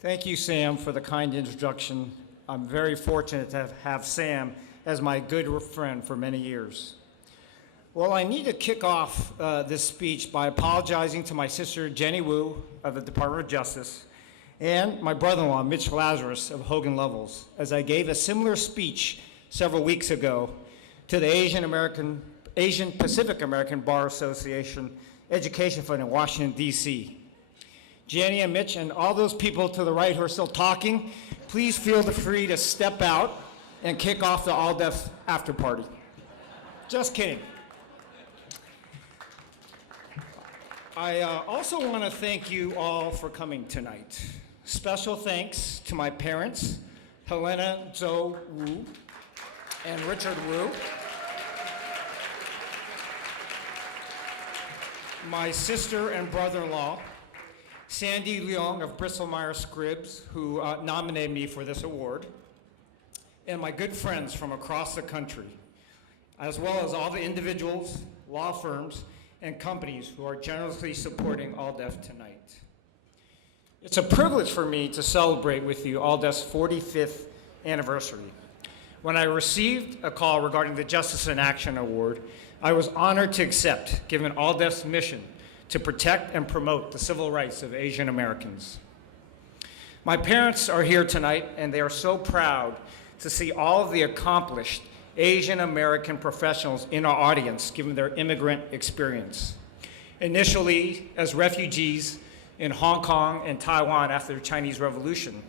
Thank you, Sam, for the kind introduction. I'm very fortunate to have Sam as my good friend for many years. Well, I need to kick off this speech by apologizing to my sister, Jenny Wu of the Department of Justice, and my brother-in-law, Mitch Lazarus of Hogan Lovells, as I gave a similar speech several weeks ago to the Asian Pacific American Bar Association Education Fund in Washington, D.C. Jenny and Mitch and all those people to the right who are still talking, please feel free to step out and kick off the AALDEF after party. Just kidding. I also want to thank you all for coming tonight. Special thanks to my parents, Helena Zhou Wu and Richard Wu, my sister and brother-in-law, Sandy Leong of Bristol-Myers Squibb, who nominated me for this award, and my good friends from across the country, as well as all the individuals, law firms, and companies who are generously supporting AALDEF tonight. It's a privilege for me to celebrate with you AALDEF's 45th anniversary. When I received a call regarding the Justice in Action Award, I was honored to accept, given AALDEF's mission to protect and promote the civil rights of Asian Americans. My parents are here tonight, and they are so proud to see all of the accomplished Asian American professionals in our audience, given their immigrant experience. Initially as refugees in Hong Kong and Taiwan after the Chinese Revolution,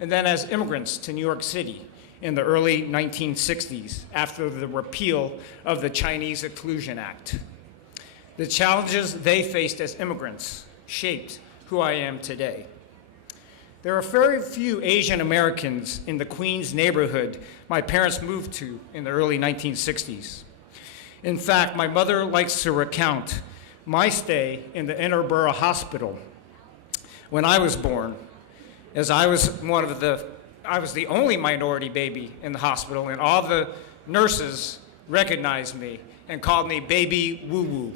and then as immigrants to New York City in the early 1960s after the repeal of the Chinese Exclusion Act. The challenges they faced as immigrants shaped who I am today. There are very few Asian Americans in the Queens neighborhood my parents moved to in the early 1960s. In fact, my mother likes to recount my stay in the Inner Borough Hospital when I was born, as I was the only minority baby in the hospital, and all the nurses recognized me and called me Baby Woo Woo.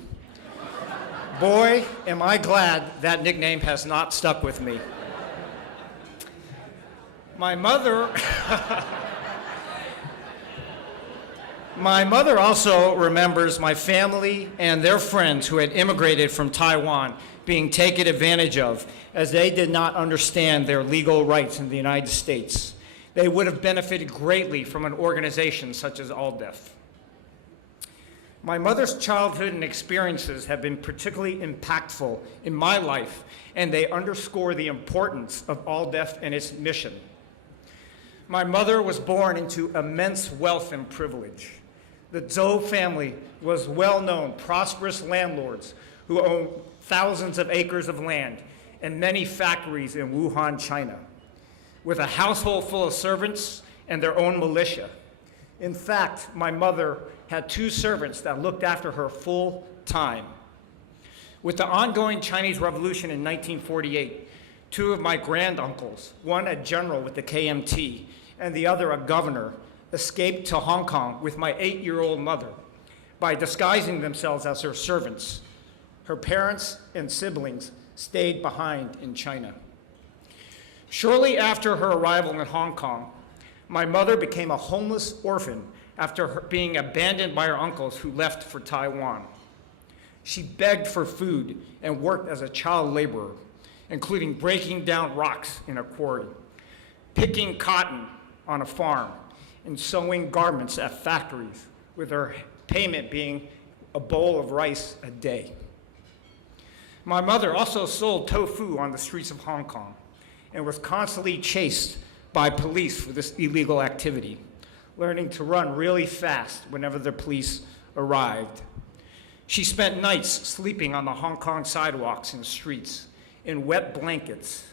Boy, am I glad that nickname has not stuck with me. My mother also remembers my family and their friends who had immigrated from Taiwan being taken advantage of, as they did not understand their legal rights in the United States. They would have benefited greatly from an organization such as AALDEF. My mother's childhood and experiences have been particularly impactful in my life, and they underscore the importance of AALDEF and its mission. My mother was born into immense wealth and privilege. The Zhou family was well-known, prosperous landlords who owned thousands of acres of land and many factories in Wuhan, China, with a household full of servants and their own militia. In fact, my mother had 2 servants that looked after her full time. With the ongoing Chinese Revolution in 1948, 2 of my granduncles, one a general with the KMT and the other a governor, escaped to Hong Kong with my 8-year-old mother by disguising themselves as her servants. Her parents and siblings stayed behind in China. Shortly after her arrival in Hong Kong, my mother became a homeless orphan after being abandoned by her uncles who left for Taiwan. She begged for food and worked as a child laborer, including breaking down rocks in a quarry, picking cotton on a farm, and sewing garments at factories, with her payment being a bowl of rice a day. My mother also sold tofu on the streets of Hong Kong and was constantly chased by police for this illegal activity, learning to run really fast whenever the police arrived. She spent nights sleeping on the Hong Kong sidewalks and streets in wet blankets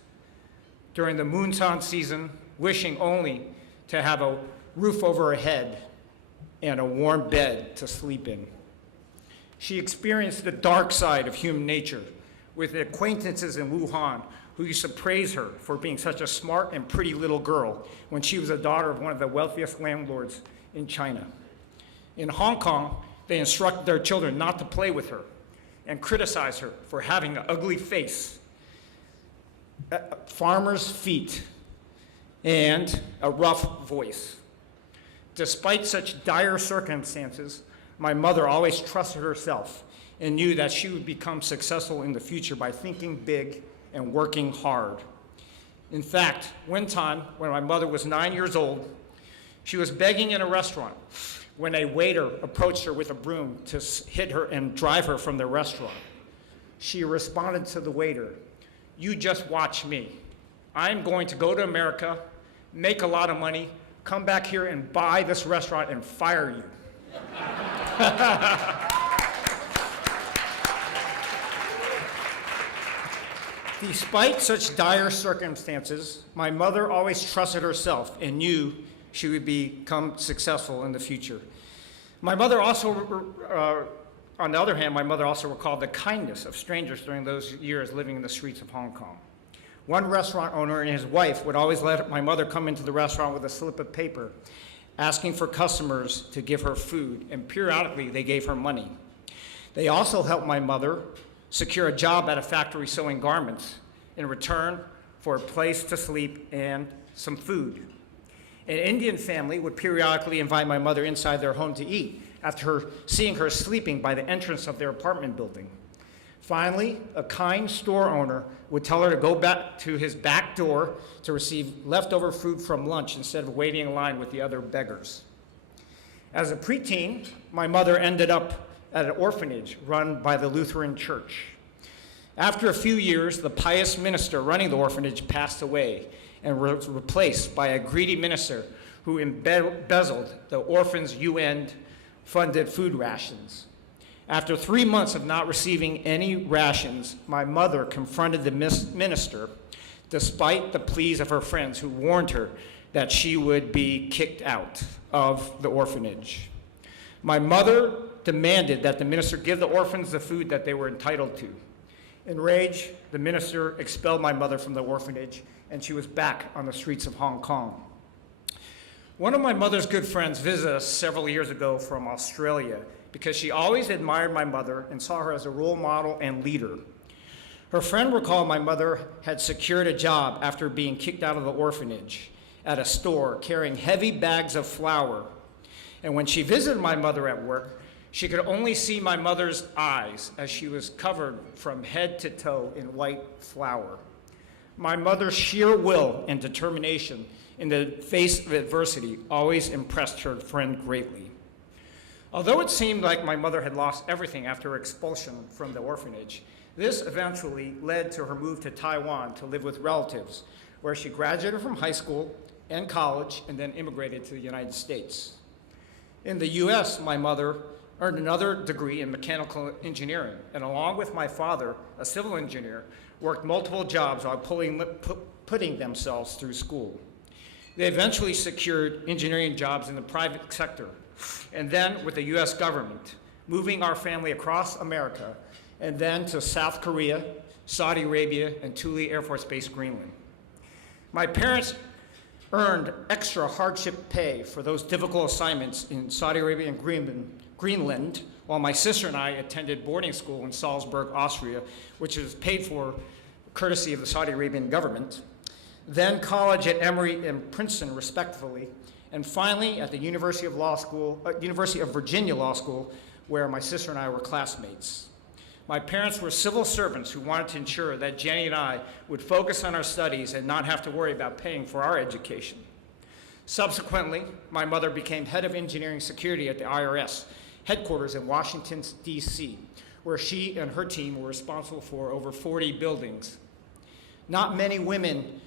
during the monsoon season, wishing only to have a roof over her head and a warm bed to sleep in. She experienced the dark side of human nature with acquaintances in Wuhan who used to praise her for being such a smart and pretty little girl when she was a daughter of one of the wealthiest landlords in China. In Hong Kong, they instructed their children not to play with her and criticize her for having an ugly face. farmer's feet, and a rough voice. Despite such dire circumstances, my mother always trusted herself and knew that she would become successful in the future by thinking big and working hard. In fact, one time when my mother was 9 years old, she was begging in a restaurant when a waiter approached her with a broom to hit her and drive her from the restaurant. She responded to the waiter, "You just watch me. I'm going to go to America, make a lot of money, come back here and buy this restaurant and fire you." Despite such dire circumstances, my mother always trusted herself and knew she would become successful in the future. My mother also, on the other hand, my mother also recalled the kindness of strangers during those years living in the streets of Hong Kong. One restaurant owner and his wife would always let my mother come into the restaurant with a slip of paper, asking for customers to give her food, and periodically they gave her money. They also helped my mother secure a job at a factory sewing garments in return for a place to sleep and some food. An Indian family would periodically invite my mother inside their home to eat after seeing her sleeping by the entrance of their apartment building. Finally, a kind store owner would tell her to go back to his back door to receive leftover food from lunch instead of waiting in line with the other beggars. As a preteen, my mother ended up at an orphanage run by the Lutheran Church. After a few years, the pious minister running the orphanage passed away and was replaced by a greedy minister who embezzled the orphans' UN-funded food rations. After 3 months of not receiving any rations, my mother confronted the minister, despite the pleas of her friends who warned her that she would be kicked out of the orphanage. My mother demanded that the minister give the orphans the food that they were entitled to. Enraged, the minister expelled my mother from the orphanage, and she was back on the streets of Hong Kong. One of my mother's good friends visited us several years ago from Australia because she always admired my mother and saw her as a role model and leader. Her friend recalled my mother had secured a job after being kicked out of the orphanage at a store carrying heavy bags of flour. And when she visited my mother at work, she could only see my mother's eyes as she was covered from head to toe in white flour. My mother's sheer will and determination in the face of adversity always impressed her friend greatly. Although it seemed like my mother had lost everything after her expulsion from the orphanage, this eventually led to her move to Taiwan to live with relatives, where she graduated from high school and college and then immigrated to the United States. In the US, my mother earned another degree in mechanical engineering, and along with my father, a civil engineer, worked multiple jobs while putting themselves through school. They eventually secured engineering jobs in the private sector, and then with the US government, moving our family across America, and then to South Korea, Saudi Arabia, and Thule Air Force Base, Greenland. My parents earned extra hardship pay for those difficult assignments in Saudi Arabia and Greenland, while my sister and I attended boarding school in Salzburg, Austria, which was paid for courtesy of the Saudi Arabian government, then college at Emory and Princeton, respectively, and finally at the University of Virginia Law School, where my sister and I were classmates. My parents were civil servants who wanted to ensure that Jenny and I would focus on our studies and not have to worry about paying for our education. Subsequently, my mother became head of engineering security at the IRS headquarters in Washington, D.C., where she and her team were responsible for over 40 buildings. Not many women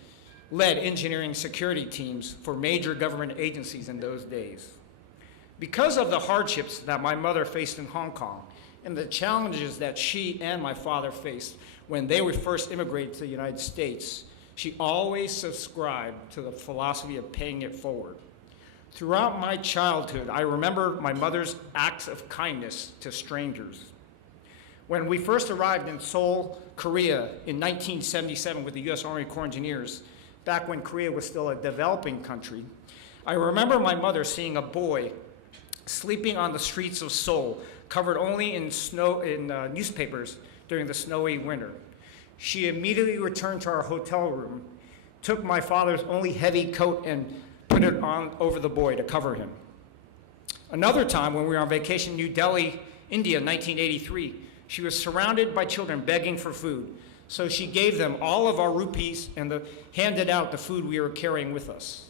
led engineering security teams for major government agencies in those days. Because of the hardships that my mother faced in Hong Kong and the challenges that she and my father faced when they were first immigrated to the United States, she always subscribed to the philosophy of paying it forward. Throughout my childhood, I remember my mother's acts of kindness to strangers. When we first arrived in Seoul, Korea in 1977 with the U.S. Army Corps of Engineers, back when Korea was still a developing country, I remember my mother seeing a boy sleeping on the streets of Seoul, covered only in newspapers during the snowy winter. She immediately returned to our hotel room, took my father's only heavy coat and put it on over the boy to cover him. Another time, when we were on vacation in New Delhi, India, in 1983, she was surrounded by children begging for food. So she gave them all of our rupees and handed out the food we were carrying with us.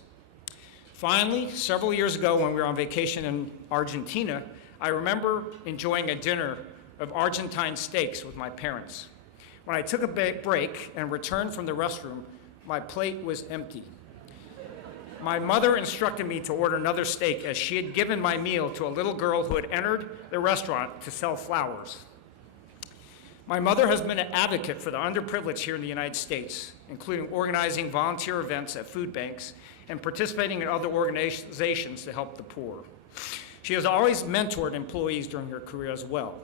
Finally, several years ago when we were on vacation in Argentina, I remember enjoying a dinner of Argentine steaks with my parents. When I took a break and returned from the restroom, my plate was empty. My mother instructed me to order another steak as she had given my meal to a little girl who had entered the restaurant to sell flowers. My mother has been an advocate for the underprivileged here in the United States, including organizing volunteer events at food banks and participating in other organizations to help the poor. She has always mentored employees during her career as well.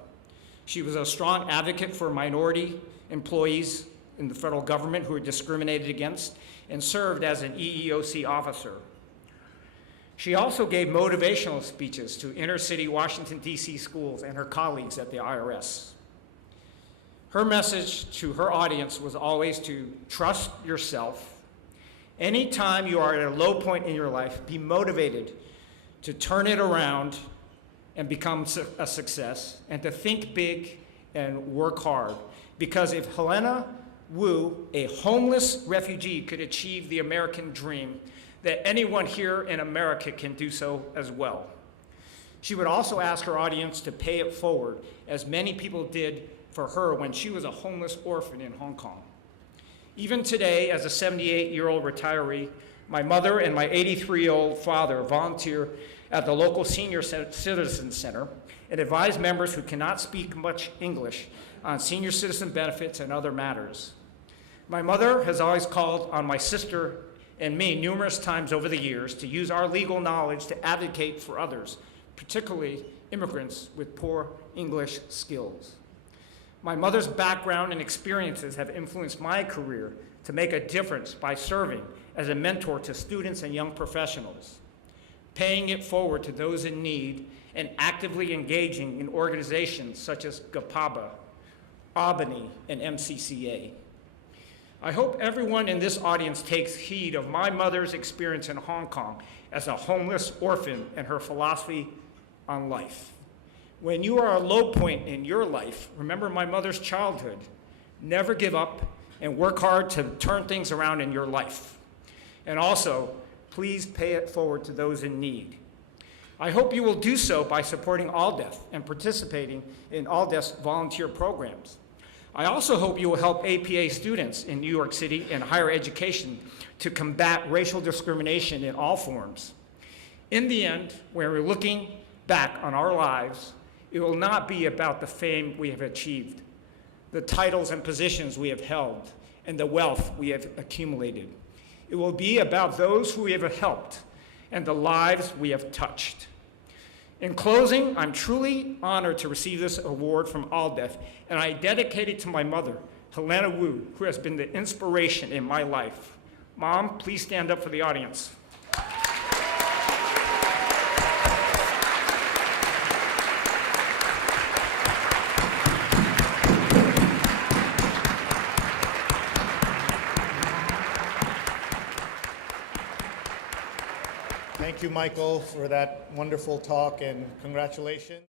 She was a strong advocate for minority employees in the federal government who were discriminated against and served as an EEOC officer. She also gave motivational speeches to inner-city Washington, D.C. schools and her colleagues at the IRS. Her message to her audience was always to trust yourself. Anytime you are at a low point in your life, be motivated to turn it around and become a success, and to think big and work hard. Because if Helena Wu, a homeless refugee, could achieve the American dream, that anyone here in America can do so as well. She would also ask her audience to pay it forward, as many people did for her when she was a homeless orphan in Hong Kong. Even today, as a 78-year-old retiree, my mother and my 83-year-old father volunteer at the local Senior Citizen Center and advise members who cannot speak much English on senior citizen benefits and other matters. My mother has always called on my sister and me numerous times over the years to use our legal knowledge to advocate for others, particularly immigrants with poor English skills. My mother's background and experiences have influenced my career to make a difference by serving as a mentor to students and young professionals, paying it forward to those in need, and actively engaging in organizations such as GAPABA, Albany, and MCCA. I hope everyone in this audience takes heed of my mother's experience in Hong Kong as a homeless orphan and her philosophy on life. When you are at a low point in your life, remember my mother's childhood. Never give up and work hard to turn things around in your life. And also, please pay it forward to those in need. I hope you will do so by supporting AALDEF and participating in AALDEF's volunteer programs. I also hope you will help APA students in New York City and higher education to combat racial discrimination in all forms. In the end, when we're looking back on our lives, it will not be about the fame we have achieved, the titles and positions we have held, and the wealth we have accumulated. It will be about those who we have helped and the lives we have touched. In closing, I'm truly honored to receive this award from AALDEF, and I dedicate it to my mother, Helena Wu, who has been the inspiration in my life. Mom, please stand up for the audience. Thank you, Michael, for that wonderful talk, and congratulations.